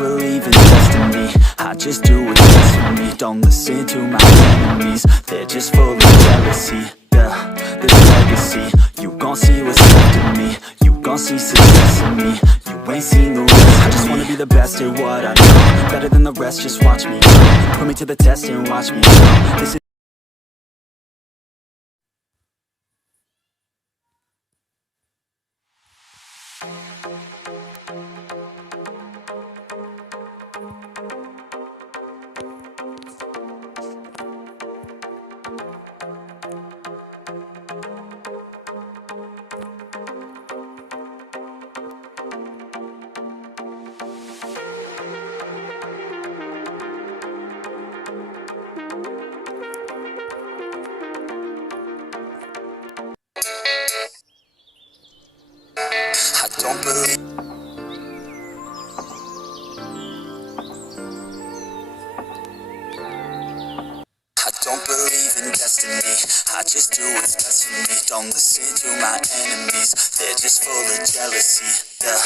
believe in destiny, I just do what's best for me. Don't listen to my enemies, they're just full of jealousy. Yeah, this legacy, you gon' see what's left of me. You gon' see success in me, you ain't seen the rest of me. I just wanna be the best at what I know, better than the rest, just watch me go. Put me to the test and watch me go. This is don't believe. I don't believe in destiny, I just do what's best for me. Don't listen to my enemies, they're just full of jealousy. Yeah,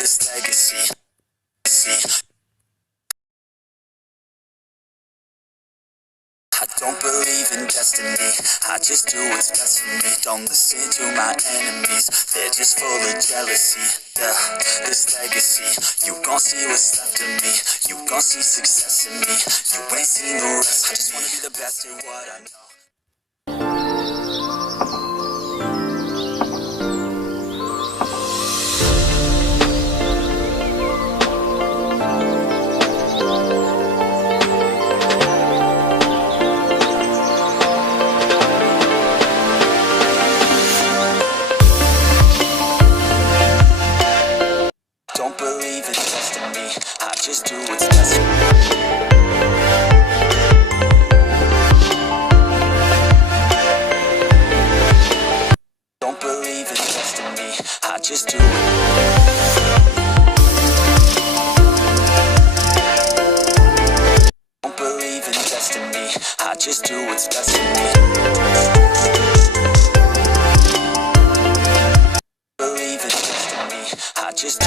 this legacy. I don't believe in destiny, I just do what's best for me. Don't listen to my enemies, they're just full of jealousy. Yeah, this legacy, you gon' see what's left of me. You gon' see success in me, you ain't seen the rest. I just wanna be the best at what I know. I just do what's best for me. Don't believe in destiny, I just do Don't believe in destiny, I just do what's best for me. Believe in destiny, I just do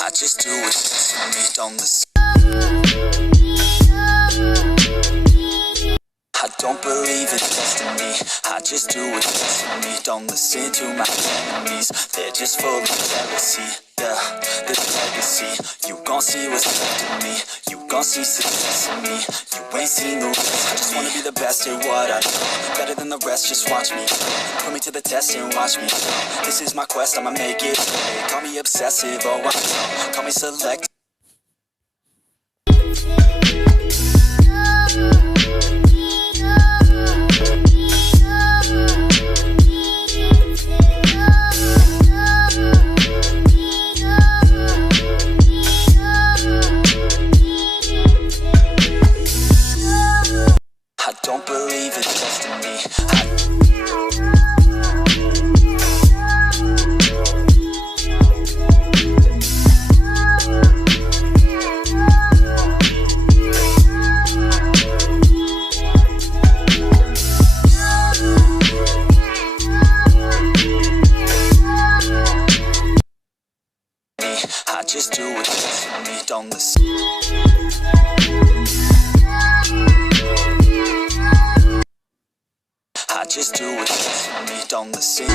I just do what's best for me. Don't listen. I don't believe in destiny, I just do what's best for me. Don't listen to my enemies, they're just full of jealousy. Yeah, this legacy, you gon' see what's left of me. You gon' see success in me, you ain't seen the rest. I just wanna be the best at what I know, better than the rest, just watch me go. Put me to the test and watch me go. This is my quest, I'ma make it. Call me obsessive, oh I know. Call me selective. I don't believe in destiny. don't listen. I just do what's best for me, don't listen.